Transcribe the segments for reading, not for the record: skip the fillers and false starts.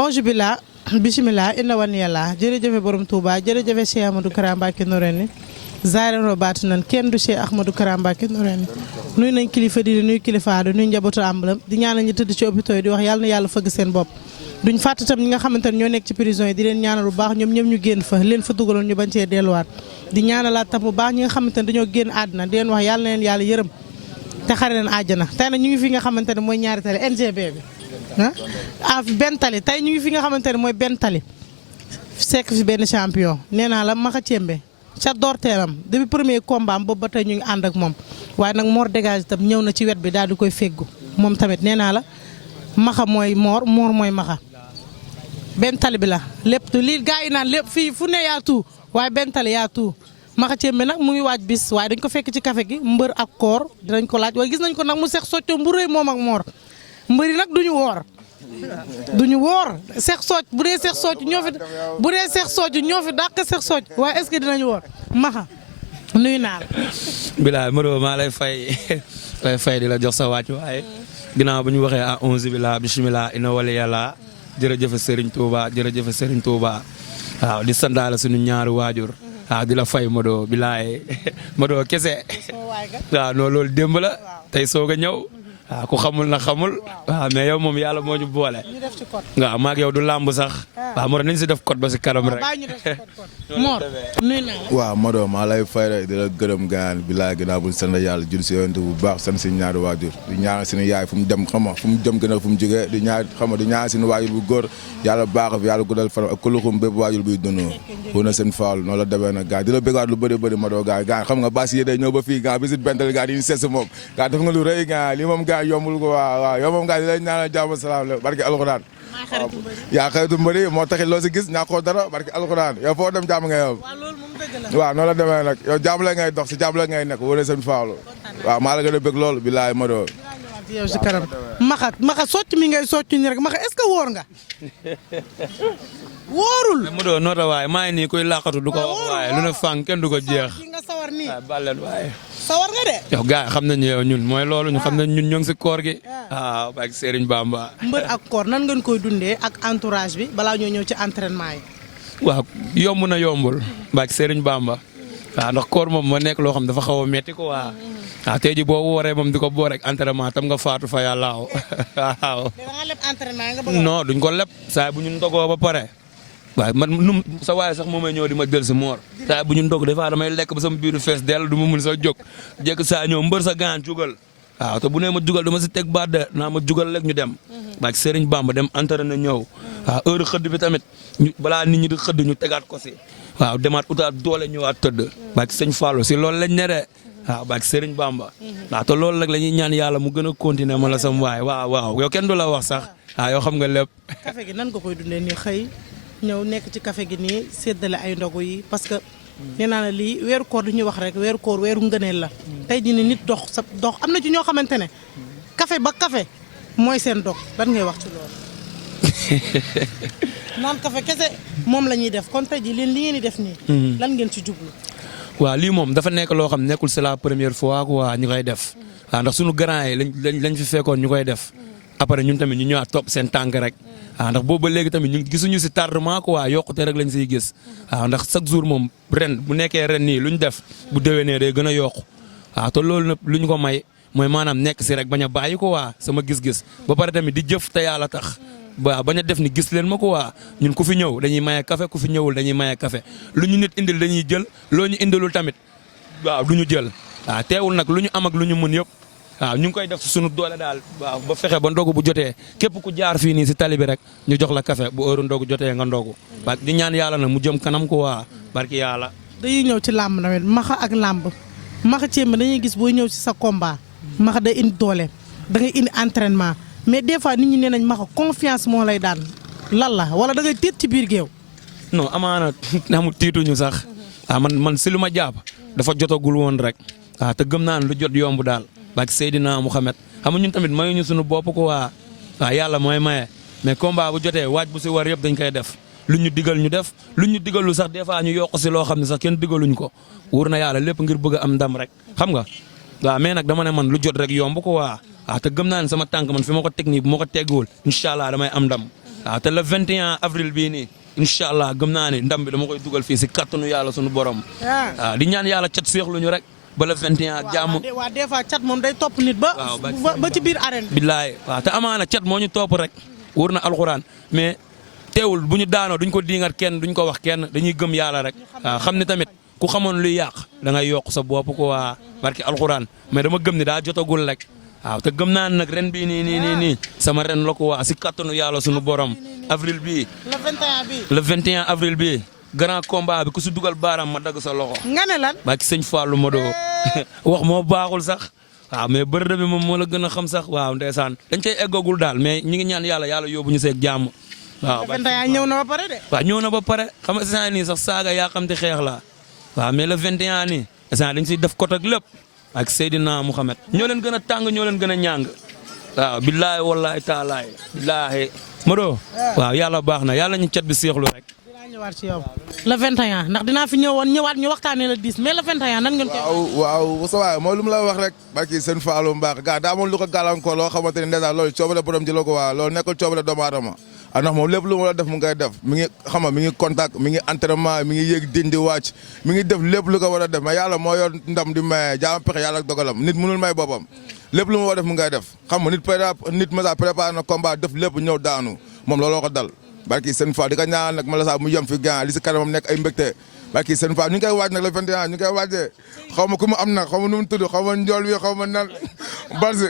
onge bila bisimilah inna wan yàlla jërëjëfe borom Touba jërëjëfe Cheikh Ahmadou Kara Mbacké Noreyni zaareno baatu nan kenn du Cheikh Ahmadou Kara Mbacké Noreyni nuy nañ kilifa di nuy kilifa aada nuy njabootu ambalam di ñaanal ñi tëdd ci hôpital yi di wax yàlla na yàlla fëgg seen bopp duñ fàtte tam ñi nga xamante ne ñoo nekk ci prison yi di leen ñaanal bu baax ñoom ñëpp ñu génn fa leen fa dugaloon ñu bañ cee delluwaat di ñaanalaat tam bu baax ñi nga xamante ne dañoo génn àdduna di leen wax yàlla na leen yàlla yërëm te xare leen àjjana tey nag ñu ngi fi nga xamante ne mooy ñaari tali NGB bi ah benn tali tey ñu ngi fi nga xamante ne mooy benn tali sekk fi benn champion nee naa la Maxa Cembe ca doorteelam depuis premier combat am boobu ba tey ñu ngi ànd ak moom waaye nag Mor dégage itam ñëw na ci wet bi daal di koy feggu moom tamit nee naa la Maxa mooy Mor mooy Maxa benn tali bi la lépp lii gars yi naan lépp fii fu ne yaa tout waaye benn tali yaa tout Maxa Cembe nag mu ngi waaj bis waaye dañ ko fekk ci café gi mbër ak koor dinañ ko laaj waaye gis nañ ko nag mu seex socco bu rëy moom ak Mor mbëri nag duñu woor seex socc bu dee seex socc ñoo fi dàq seex socc waaye est-ce que dinañu woor Maxa nuyu naa la. bilaay Mado maa lay fay di la jox sa wàcc waaye ginnaaw bu ñu waxee à 11 bila bisimilah ina wali yàlla jërëjëf Serigne Touba waaw di sandaala suñu ñaari waajur waaw di la fay Mado bilaay Mado kese waaw non loolu démb la tey soog a ñëw. waaw ku xamul na xamul waaw mais yow moom yàlla moo ñu boole waaw maag yow du làmb sax waaw Mor nañ si def code ba si kanam rek. Mor nuyu naa la. waaw Mado maa lay fay rek di la gërëm gaan bi laa ginnaaw bu ñu sant yàlla jul si yonent bu baax sant si ñaari waajur di ñaanal suñu yaay fu mu dem xam nga fu mu jëm gën a fu mu jógee di ñaanal suñu waajur bu góor yàlla baax fi yàlla guddal fan ak kuluxum bépp waajur buy dund fu na seen faalu noonu la demee nag gaan di la bëggaat lu bëri Mado gaan xam nga basi yi day ñëw ba fii gaan bisit bental gaan yi ñu seet si moom gaan def nga lu rëy gaan li moom gaan yombul ko waaw yow moom gaan di lay ñaanal jàmm salaam la barke alxuraan yaa xaritu mbëri moo taxit loo si gis ñàkkoo dara barke alxuraan yow foo dem jàmm ngay yow waaw noonu la demee nag yow jàmm la ngay dox si jàmm la ngay nekk wala seen faalu waaw maa la gën a bëgg loolu bilaay Mado yow si kanam Maxa socc mi ngay socc ni rek Maxa est-ce que wóor nga wóorul Mado noota waaye maa ngi nii koy laqatu du ko wax waaye lu ne fang kenn du ko jeex nga sawar nii ballen waaye sawar nga de yow gars yi xam nañu yow ñun mooy loolu ñu xam nañ ñun ñoo ngi si koor gi waaw ak Serigne Bamba mbër ak koor nan ngeen koy dundee ak entourage bi balaa ñoo ñëw ci entraînement yi waaw yomb na yombul baak Serigne Bamba waaw ndax koor moom moo nekk loo xam dafa xaw a metti ko waaw tey ji boo waree moom di ko boole ak entraînement tam nga faatu fa yàlla waaw da nga leb entraînement nga bëgg non duñ ko leb saa bu ñu ndogoo ba pare waaw man num sa waaye sax moom may ñëw di ma jël si Mor saa bu ñu ndog des fois damay lekk ba sama biiru fees dell du ma mun sa jóg jekk saa ñëw mbër sa gaan jugal waaw te bu nee ma jugal dama si teg baat de naa ma jugal rek ñu dem baak Serigne Bamba dem entraîné ñëw waaw heure xëdd bi tamit ñu balaa nit ñi di xëdd ñu tegaat ko si waaw demaat utaat doole ñëwaat tëdd baak Sëñ Fallou si loolu lañ ne de waaw baak Serigne Bamba waaw te loolu nag la ñuy ñaan yàlla mu gën a continuer ma la sam waay waaw yow kenn du la wax sax waaw yoo xam nga lépp café gi nan nga koy dundee nii xëy ñëw nekk ci café gi nii séddale ay ndogu yi parce que nee naa ne lii weeru koor di ñuy wax rek weeru koor weeru ngëneel la tey jii ni nit dox am na ci ñoo xamante ne café ba café mooy seen dog lan ngay wax ci loolu naan café kese moom la ñuy def kon tey jii leen li ngeen di def nii lan ngeen ci jublu waaw lii moom dafa nekk loo xam nekkul c'est la première fois quoi ñu koy def waaw ndax suñu grand yi lañ fi fekkoon ñu koy def après ñun tamit ñu ñëwaat topp seen tànk rek waaw ndax boobu ba léegi tamit ñu gisuñu si tardement quoi yokkute rek lañ siy gis waaw ndax chaque jour moom ren bu nekkee ren nii lu ñu def bu déwénee day gën a yokku waaw te loolu nag lu ñu ko may mooy maanaam nekk si rek bañ a bàyyi ko waa sama gis-gis ba pare tamit di jëf te yàlla tax waaw bañ a def ni gis leen ma ko waa ñun ku fi ñëw dañuy maye café ku fi ñëwul dañuy maye café lu ñu nit indil dañuy jël loo ñu indilul tamit waaw du ñu jël waaw teewul nag lu ñu am ak lu ñu mën yëpp waaw ñu ngi koy def suñu doole daal waaw ba fexe ba ndogu bu jotee képp ku jaar fii nii si tali bi rek ñu jox la café bu heure ndogu jotee nga ndogu parce que di ñaan yàlla nag mu jëm kanam ko waa barki yàlla. dañuy ñëw ci làmb nawet Maxa ak làmb Maxa Cembe dañuy gis booy ñëw ci sa combat Maxa day indi doole da ngay indi entraînement mais des fois nit ñi nee nañ Maxa confiance moo lay daan lan la wala da ngay tiit ci biir géew. non amaana amul tiituñu sax waaw man si lu ma jàpp dafa jotagul woon rek waaw te gëm naa ne lu jot yomb daal. baak Seydina Mouhamed xam nga ñun tamit mayuñu suñu bopp ko waa yàlla mooy maye mais combat bu jotee waaj bu si war yëpp dañ koy def lu ñu digal ñu def lu ñu digalu sax des fois ñu yokk si loo xam ne sax kenn digaluñ ko wóor na yàlla lépp ngir bëgg a am ndam rek xam nga waaw mais nag dama ne man lu jot rek yomb ko waa te gëm naa ne sama tànk man fi ma ko teg nii bu ma ko tegguwul incha allah damay am ndam waaw te le 21 avril bii nii incha allah gëm naa ne ndam bi dama koy dugal fii si kattanu yàlla sunu borom. waaw di ñaan yàlla cat seexlu ñu rek ba le 21 jàmm. waaw des fois cat moom day topp nit ba. ba ci biir arène bi. billaay waaw te amaana cat moo ñu topp rek wóor na alxuraan mais teewul bu ñu daanoo duñ ko diingat kenn duñ ko wax kenn dañuy gëm yàlla rek waaw xam ne tamit ku xamoon luy yàq da ngay yokk sa bopp ko waa barki alxuraan mais dama gëm ni daa jotagul rek waaw te gëm naa ne nag ren bii nii sama ren la ko waa si kattanu yàlla sunu borom avril bii. le 21 avril bii grand combat bi ku si dugal baaraam ma dagg sa loxo. nga ne lan. ba ci sëñ Fallou Modo wax moo baaxul sax waaw mais bërëb bi moom moo la gën a xam sax waaw ndeysaan dañ cay eggagul daal mais ñi ngi ñaan yàlla yóbbu ñu seeg jàmm. waaw le 21 ñëw na ba pare de. waaw ñëw na ba pare xam nga instant nii sax saaga yaa xam te xeex la waaw mais le 21 nii instant dañ siy def kot ak lépp ak Seydina Mouhamed ñoo leen gën a tàng ñoo leen gën a ñàng waaw billaahi wallaahi taalaay billaahi Modo waaw yàlla baax na yàlla ñu cat bi seexlu rek. dinaa ñëwaat ci yow. le 21 ndax dinaa fi ñëwaat ñu waxtaanee le 10 mais le 21 nan ngeen koy. waaw sa waay mooy lu mu la wax rek barki seen Fallou Mbacke gaa daa amoon lu ko gàllankoor loo xamante ni dèjà loolu coobare borom ji la ko waa loolu nekkul coobare doomu aadama ndax moom lépp lu mu la def mu ngay def mi ngi xam nga mi ngi contact mi ngi entraînement mi ngi yéeg dindi wàcc mi ngi def lépp lu ko war a def mais yàlla moo yor ndam di maye jaam pexe yàlla ak dogalam nit mënul may boppam lépp lu mu war a def mu ngay def xam nga nit ma préparé na combat def lépp ñëw daanu moom looloo ko dal barki seen Fall di ko ñaanal nag ma la saa mu yem fi gan li si kanamam nekk ay mbégte barki seen Fall ñu ngi koy waaj nag le 21 ñu ngi koy waajee xaw ma ku mu am nag xaw ma nu mu tudd xaw ma njool bi xaw ma nan Barsi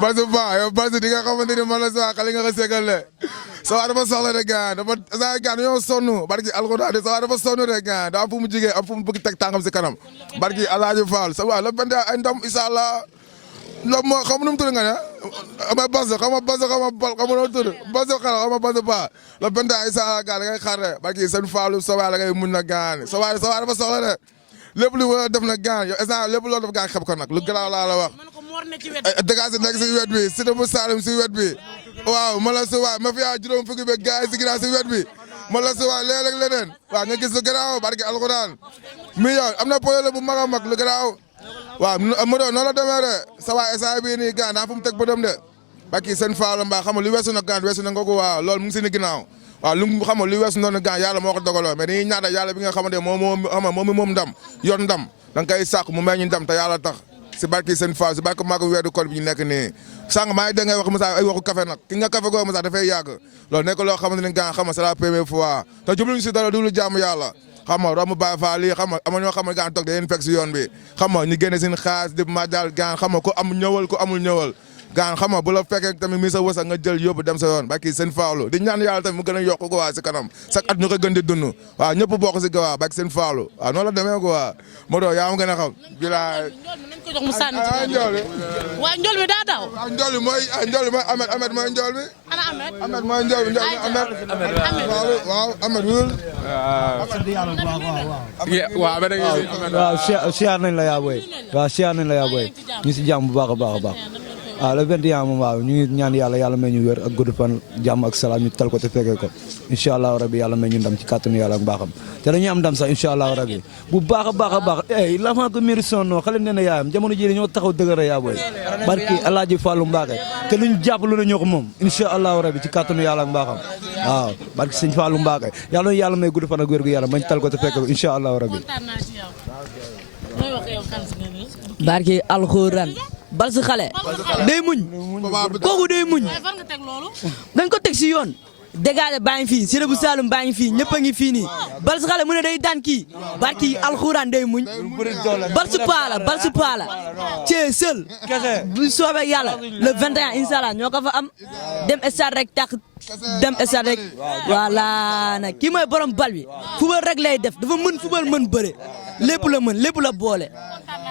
Barsi Ba yow Barsi di nga xamante ni man la sa xale nga ko segal le sa waa dafa soxla de gan dafa sa gan ñoo sonn barki alxuraan sa waa dafa sonn de gan daa am fu mu jigee am fu mu bëgg teg tàngam si kanam barki Alaaji Fall sa waa le 21 ay ndam incha allah loolu moo xam nu mu tudd nga ne ama bas xam nga bas xam nga nu mu tudd bas xala xam nga bas ba la benda ay sa gaal ngay xar de barki seen Fallou sa waa la ngay mun na gaan sa waa dafa soxla de lépp lu war a def na gaan yow instant lépp loo def gaan xeb ko nag lu garaaw laa la wax dégage nekk si wet bi Cité bu Saloum si wet bi waaw ma la sa waa ma fi yaa juróom fukki be gars yi si ginnaaw si wet bi ma la sa waa léeg-léeg leneen waaw nga gis lu garaaw barki alxuraan mi yow am na problème bu mag a mag lu garaaw waaw Modo noonu la demee de sa waay instant bii nii gaan daa fu mu teg bëtam de bakki seen Fallou Mbacke xam nga lu weesu na gaan weesu na nga ko waaw loolu mu ngi si ni ginnaaw waaw lu xam nga lu weesu noonu gaan yàlla moo ko dogaloo mais dañuy ñaata yàlla bi nga xamante ne moom ndam yoon ndam da nga koy sàq mu may ñu ndam te yàlla tax si barki seen Fallou si barki maagu weeru koor bi ñu nekk nii sànq maa ngi dégg ngay wax Moussa ay waxu café nag ki nga café googu Moussa dafay yàgg loolu nekk loo xamante ne gaan xam nga c'est la première fois te jubluñu si dara dul jàmm yàlla xam nga romb Baye Fall lii xam nga am na ñoo xam ne gaan toog da leen fekk si yoon bi xam nga ñu génne seen xaas di majal gaan xam nga ku am ñëwal ku amul ñëwal gaan xam nga bu la fekkee tamit mi sa wësa nga jël yóbbu dem sa yoon baki seen Fallou di ñaan yàlla tamit mu gën a yokk ko waa si kanam chaque at ñu ko gën di dund waaw ñëpp bokk si gawaa baki seen Fallou waaw noonu la demee ko waa Modo yaa ma gën a xam bilaay waa njool mi daa daw njool bi mooy Ahmed mooy njool bi ana Ahmed mooy njool bi waaw Ahmed wul waaw siyaar nañ la yaa boy waaw siyaar nañ la yaa boy ñu si jàmm bu baax a baax a baax waaw le 21 moom waaw ñu ngi ñaan yàlla may ñu wér ak gudd fan jàmm ak salaam ñu tal ko te fekkee ko incha allahu rabi yàlla may ñu ndam ci kàttanu yàlla ak mbaaxam te dañuy am ndam sax incha allahu rabi bu baax a baax a baax l'enfant que mérite son nom xale nee na yaayam jamono ji ñoo taxaw dëgëra yaa boy barki Alaaji Fallou Mbacke te luñ jàpp lu ne ñoo ko moom incha allahu rabi ci kàttanu yàlla ak mbaaxam waaw barki sëñ Fallou Mbacke yàlla may gudd fan ak wér gu yàlla mañ tal ko te fekkee ko incha allahu rabi barki alxuraan bal si xale day muñ kooku day muñ dañ ko teg si yoon dégage baa ngi fii Cité bu Saloum baa ngi fii ñëpp a ngi fii nii bal si xale mu ne day daan kii barki alxuraan day muñ bal si paala cee sël bu soobee yàlla le 21 inshallah ñoo ko fa am dem stade rek tax dem stade rek voilà nag kii mooy borom bal bi fubal rek lay def dafa mën fubal mën bëre lépp la mën lépp la boole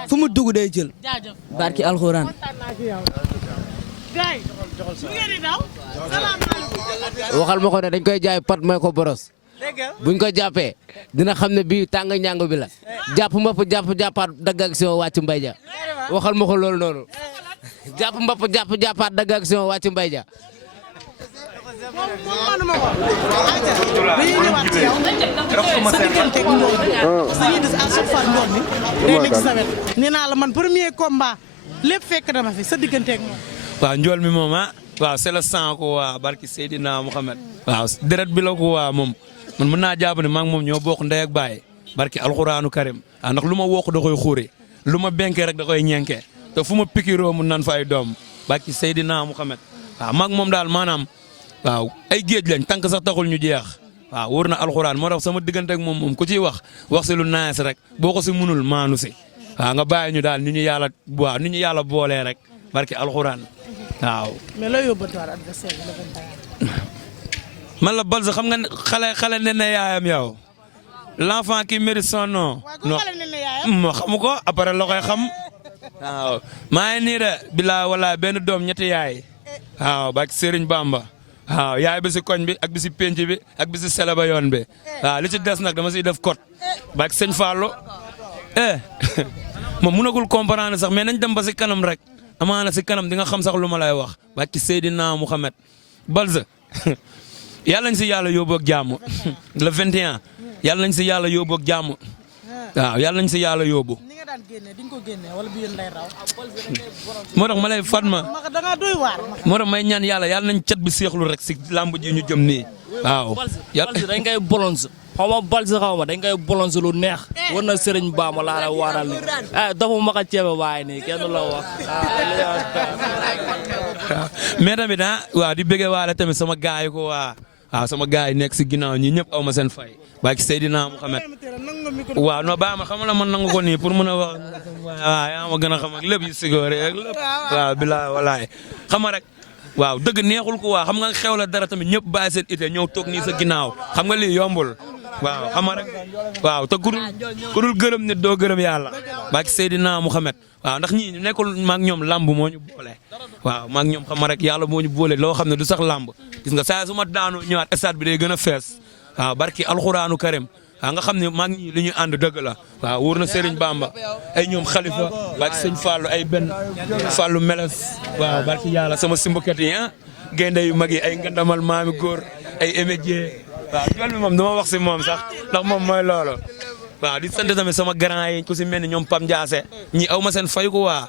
fu mu dugg day jël barki alxuraan waxal ma ko ne dañ koy jaay pat may ko boros buñ ko jàppee dina xam ne bii tàng ñàng bi la jàpp mbapp jàppaat dagg ak sion wàcc mbay ja waxal ma ko loolu noonu jàpp mbapp jàppaat dagg ak sion wàcc mbay ja dañuy ñëwaat ci yow sa digganteeg Njool parce que dañuy gis à chaque fois Njool mi day nekk sa wet nee naa la man premier combat lépp fekk na ma fi sa digganteeg moom waaw Njool mi moom waaw c'est le sang ko waa barki Seydina Mouhamed waaw deret bi la ko waa moom man mën naa jàpp ne maa ngi moom ñoo bokk ndey ak baay barki alxuraanu karim ndax lu ma wokk da koy xuuri lu ma benkee rek da koy ñenkee te fu ma pikiroo mu nan fa ay doom barki Seydina Mouhamed waaw maa ngi moom daal maanaam waaw ay géej lañ tànk sax taxul ñu jeex waaw wóor na alxuraan moo tax sama diggante ak moom ku ciy wax si lu naes rek boo ko si munul maanu si waaw nga bàyyi ñu daal ni ñu yàlla boolee rek barki alxuraan waaw. mais loo yóbbantuwaat adversaire bi le 21. man la Balz xam nga xale ne na yaayam yow l'enfant qui mérite son nom. non moo xamu ko après la koy xam waaw maa ngi nii de bilaa wala benn doom ñetti yaay waaw barki Serigne Bamba. waaw yaay bi si koñ bi ak bi si penc bi ak bi si sele ba yoon bi waaw li ci des nag dama siy def code barki sëñ Fallou moom mënagul comprendre sax mais nañ dem ba si kanam rek amaana si kanam di nga xam sax lu ma lay wax barki Seydina Mouhamed Balz yàlla nañ si yàlla yóbbu ak jàmm le 21 yàlla nañ si yàlla yóbbu ak jàmm waaw yàlla nañ si yàlla yóbbu. ni nga daan génne di nga ko génne wala bi yéen lay raw. moo tax ma lay Fatma da nga doy waar. moo tax may ñaan yàlla nañ cat bi seexlu rek si lamb ji ñu jëm nii waaw. Balz dañ koy bolonse xaw ma Balz xaw ma dañ koy bolonse lu neex war na Serigne Bamba laa la waaral ni dafa ma ko ceebe waaye nii kenn la wax mais tamit waaw di bëggee waale tamit sama gaay yi ko waaw sama gaay yi nekk si ginnaaw ñi ñëpp aw ma seen fay barki Seydina Mouhamed waaw non baa ma xam la man nangu ko nii pour mën a wax waaw yaa ma gën a xam ak lépp yu sigoore ak lépp waaw bilaay walaay xam nga rek waaw dëgg neexul ko waa xam nga xew la dara tamit ñëpp bàyyi seen ité ñëw toog nii sa ginnaaw xam nga lii yombul waaw xam nga rek waaw te ku dul gërëm nit doo gërëm yàlla barki Seydina Mouhamed waaw ndax ñii nekkul maag ñoom lamb moo ñu boole waaw maag ñoom xam nga rek yàlla moo ñu boole loo xam ne du sax lamb gis nga saa su ma daanoo ñëwaat stade bi day gën a fees waaw barki alxuraanu karim waaw nga xam ne maag ñii li ñu ànd dëgg la waaw wóor na Serigne Bamba ay ñoom Khalifa barki sëñ Fallou ay benn Fallou meles waaw barki yàlla sama simbakat yi gaynde yu mag yi ay ngandamal maami góor ay émédier waaw jol bi moom dama wax si moom sax ndax moom mooy loolu waaw di sant tamit sama grand yi ku si mel ni ñoom Pam Ndiasse ñi aw ma seen fay ko waaw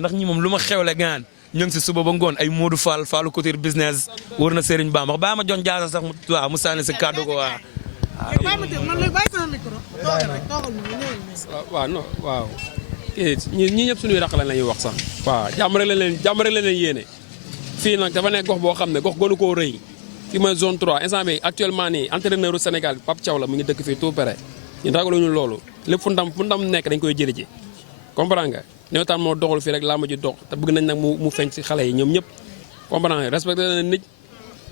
ndax ñi moom lu ma xewle gaan ñu ngi si suba ba ngoon ay Modou Fall Fallou Couture business wóor na Serigne Bamba baa ma jox Ndiasse sax waaw mu sànni si kàddu ko waaw. waaw non waaw ñii ñëpp suñuy raq lañ la ñuy wax sax waaw jàmm rek la leen yéene fii nag dafa nekk gox boo xam ne gox gënu koo rëy fii mooy zone 3 instant bi actuellement nii entraîneur u Sénégal Pape Thiaw la mu ngi dëkk fii tout près ñun ragaluñu loolu lépp fu ndam nekk dañ koy jëli ji comprendre nga newetaan moo doxul fii rek làmb ji dox te bëgg nañ nag mu feeñ si xale yi ñoom ñëpp comprendre nga respecté na nit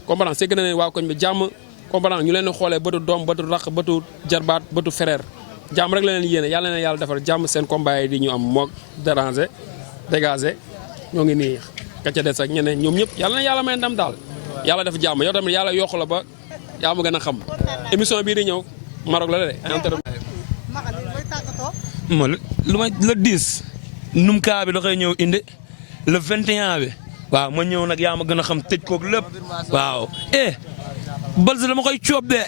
comprendre segg na ne waa koñ bi jàmm comprendre ñu leen di xoolee bëtu doom bëtu raq bëtu jarbaat bëtu frère jàmm rek la leen yéene yàlla na yàlla defal jàmm seen combat yi di ñu am moo déranger dégager ñoo ngi nii ka ca des ak ñeneen ñoom ñëpp yàlla na yàlla may ndam daal yàlla def jàmm yow tamit yàlla yokku la ba yaa ma gën a xam émission bii di ñëw Maroc la de lu ma le 10 numka bi da koy ñëw indi le 21 bi waaw ma ñëw nag yaa ma gën a xam tëj koog lépp waaw Balz dama koy coob de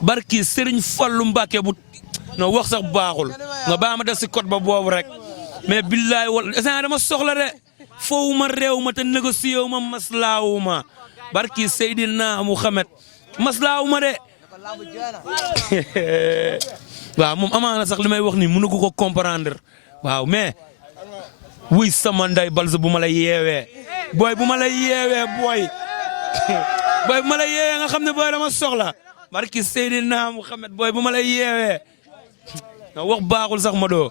barki Serigne Fallou Mbacke bu no wax sax baaxul nga baa ma def si code ba boobu rek mais billaay wal instant dama soxla de foowu ma réew ma te négocié wu ma maslaawu ma barki Seydina Mouhamed maslaawu ma de waaw moom amaana sax li may wax nii mënu ko comprendre waaw mais wuy sama nday Balz bu ma la yeewee booy bu ma la yeewee booy booy bu ma la yeewee nga xam ne booy dama soxla barki Seydina Mouhamed booy bu ma la yeewee wax baaxul sax ma doo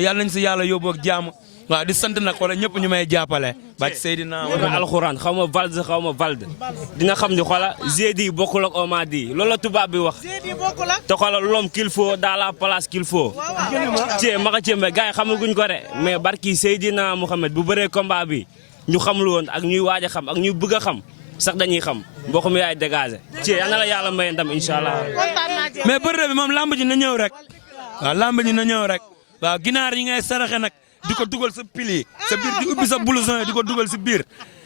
yàlla nañ si yàlla yóbbu ak jàmm waaw di sant nag wala ñëpp ñu may jàppale barki Seydina alxuraan xaw ma Balz xaw ma Valde dina xam ni xoola Zedi bokkul ak Omadi loolu la tubaab bi wax te xoola l'homme qu'il faut dans la place qu'il faut ci maka ci mbe gars yi xamaguñ ko de mais barki Seydina Mouhamed bu bëree combat bi ñu xamul woon ak ñuy waaj a xam ak ñuy bëgg a xam sax dañuy xam mbokk mi yaay dégagé ci yal na la yàlla may ndam incha allah. mais bëre bi moom lamb ji na ñëw rek waaw lamb ji na ñëw rek waaw ginaar yi ngay saraxe nag di ko dugal sa pili sa biir di ubbi sa blouson di ko dugal si biir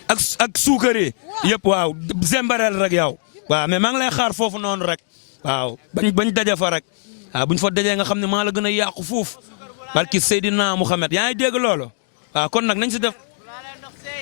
ak suukar yi yëpp waaw zembareel rek yow waaw mais maa ngi lay xaar foofu noonu rek waaw bañ daje fa rek waaw buñ fa dajee nga xam ne maa la gën a yàqu fuuf barki Seydina Mouhamed yaa ngi dégg loolu waaw kon nag nañ si def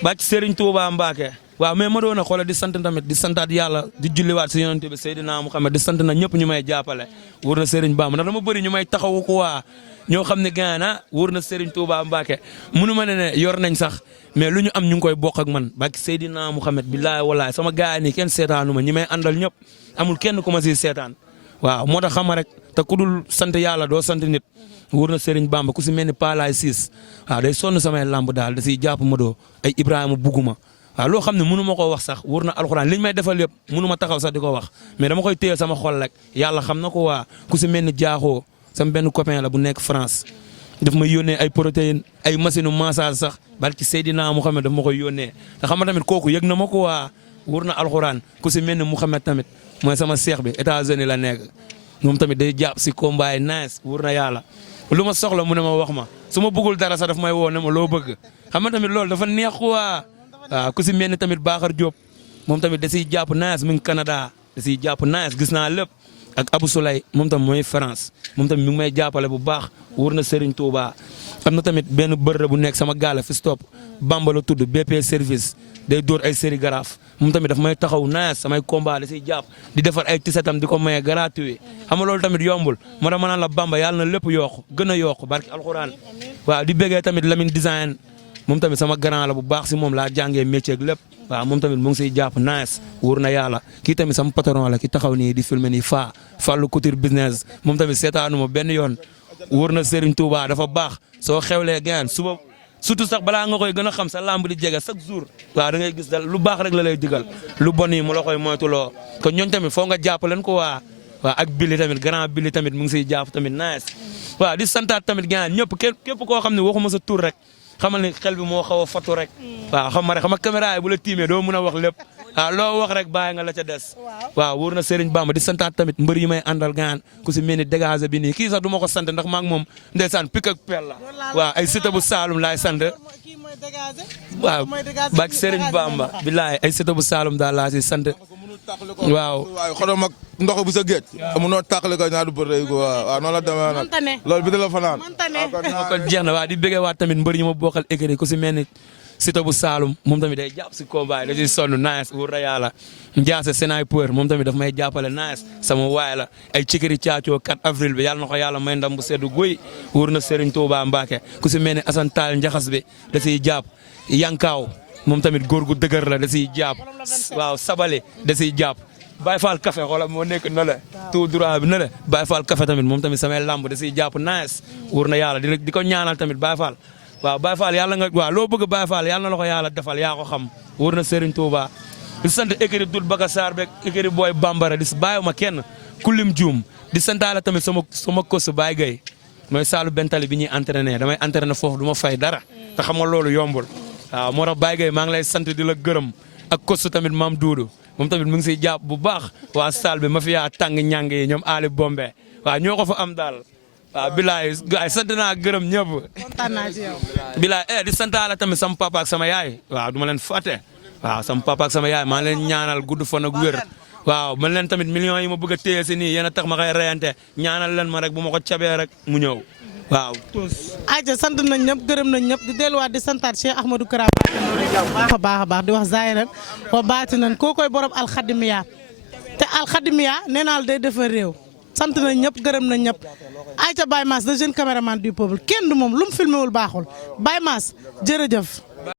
barki Serigne Touba Mbacke waaw mais ma doon a xoolal di sant tamit di santaat yàlla di julliwaat si yonent bi Seydina Muhammad di sant na ñëpp ñu may jàppale wóor na Serigne Bamba ndax dama bëri ñu may taxawu ko waa ñoo xam ne gaana wóor na Serigne Touba Mbacke mënu ma ne yor nañ sax mais lu ñu am ñu ngi koy bokk ak man bak Seydina Muhammad billaahi wallaahi sama gaay nii kenn seetaanu ma ñi may àndal ñëpp amul kenn ku ma si seetaan waaw moo tax xama rek te ku dul sant yàlla doo sant nit wóor na Serigne Bamba ku si mel ni Palaay Siis waaw day sonn samay lamb daal da siy jàpp ma doo ay Ibrahima Buguma waaw loo xam ne mënu ma koo wax sax wóor na alxuraan liñ may defal yëpp mënu ma taxaw sax di ko wax mais dama koy téye sama xol rek yàlla xam na ko waa ku si mel ni jaaxoo sama benn copain la bu nekk France daf may yónnee ay protéines ay machine u massage sax barki Seydina Mouhamed daf ma koy yónnee te xam nga tamit kooku yëg na ma ko waa wóor na alxuraan ku si mel ni Mouhamed tamit mooy sama seex bi États-Unis la nekk moom tamit day jàpp si combat yi nice wóor na yàlla lu ma soxla mu ne ma wax ma su ma bëggul dara sax daf may woo ne ma loo bëgg xam nga tamit loolu dafa neex waa waaw ku si mel ni tamit Bakar Diop moom tamit da siy jàpp nice mu ngi Canada da siy jàpp nice gis naa lépp ak Abou Soulay moom tamit mooy France moom tamit mi ngi may jàppale bu baax wóor na Serigne Touba am na tamit benn bërëb bu nekk sama gaale fi stop Bamba la tudd BP service day dóor ay série garaaf moom tamit daf may taxaw nice samay combat da siy jàpp di defar ay tisetam di ko maye gratuit xam nga loolu tamit yombul moo tax ma naan la Bamba yàlla na lépp yokku gën a yokku barki alxuraan waaw di bëggee tamit Lamine design moom tamit sama grand la bu baax si moom laa jàngee métier ak lépp waaw moom tamit mu ngi siy jàpp nice wóor na yàlla kii tamit sama patron la ki taxaw nii di filmer nii Fallou Couture business moom tamit seetaanu ma benn yoon wóor na Serigne Touba dafa baax soo xewlee gaan suba surtout sax balaa nga koy gën a xam sa lamb di jege chaque jour waaw da ngay gis dal lu baax rek la lay digal lu bon yi mu la koy moytuloo kon ñooñ tamit foo nga jàpp leen ko waaw ak Billy tamit grand Billy tamit mu ngi siy jàpp tamit nice waaw di santaat tamit gaan ñëpp képp koo xam ne waxuma sa tur rek xamal ni xel bi moo xaw a fatu rek waaw xam nga caméra yi bu la tiimee doo mën a wax lépp waaw loo wax rek bàyyi nga la ca des waaw wóor na Serigne Bamba di santaat tamit mbër yi may àndal gaan ku si mel ni dégagé bi nii kii sax du ma ko sant ndax maa ngi moom ndeysaan pik ak pel la waaw ay Siteu bu Saalum laay sant waaw bak Serigne Bamba bilaay ay Siteu bu Saalum daal laa si sant waaw xorom ak ndox bu sa géej amunoo tàqale ko ñaari bër ko waaw noonu la demee nag loolu bi da la fanaan kon jeex na waaw di bëggee waat tamit mbër yi ma bokkal écurie ku si mel ni Siteu bu Saalum moom tamit day jàpp si combat da ciy sonn nice wóor na yàlla Ndiasse Sénaipeur moom tamit daf may jàppale nice sama waay la ay cikiri caacoo 4 avril bi yàlla na ko yàlla may ndam bu seddu guy wóor na Serigne Touba Mbacke ku si mel ni Assane Tall Njaxas bi da siy jàpp Yankaaw moom tamit góor gu dëgër la da siy jàpp waaw Sabale da siy jàpp Baye Fall Café xoolal moo nekk na la tout droit bi na la Baye Fall Café tamit moom tamit samay lamb da siy jàpp nice wóor na yàlla di ko ñaanal tamit Baye Fall waaw Baye Fall yàlla nga waaw loo bëgg Baye Fall yàlla na la ko yàlla defal yaa ko xam wóor na Serigne Touba di sant écurie Doudou Baka Sarr beeg écurie Boy Bambara di bàyyiwuma kenn kulim juum di santaale tamit sama kosu Baye Gueye mooy saalu bentali bi ñuy entraîné damay entraîné foofu du ma fay dara te xam nga loolu yombul waaw moo tax Baye Gueye maa ngi lay sant di la gërëm ak kosu tamit maam Doudou moom tamit mu ngi siy jàpp bu baax waa salle bi ma fi yaa tàng ñàng yi ñoom Ali Bombe waaw ñoo ko fa am daal waaw bilaay gaay sant naa gërëm ñëpp. kontaan naa ci yow. bilaay di santaale tamit sama papa ak sama yaay waaw du ma leen fàtte waaw sama papa ak sama yaay maa leen ñaanal gudd fan ak wér waaw man leen tamit millions yi ma bëgg a téye si nii yéen a tax ma koy reyante ñaanal leen ma rek bu ma ko cabee rek mu ñëw waaw. ayca sant nañ ñëpp gërëm nañ ñëpp di delluwaat di santaat Cheikh Ahmadou Kara baax a baax a baax di wax zaahiran wa baatinan koo koy borom alxadimiya te alxadimiya nee naa la day defar réew sant nañ ñëpp gërëm nañ ñëpp ayca Baye Mass le jeune caméraman du peuple kenn du moom lu mu filmé wul baaxul Baye Mass jërëjëf.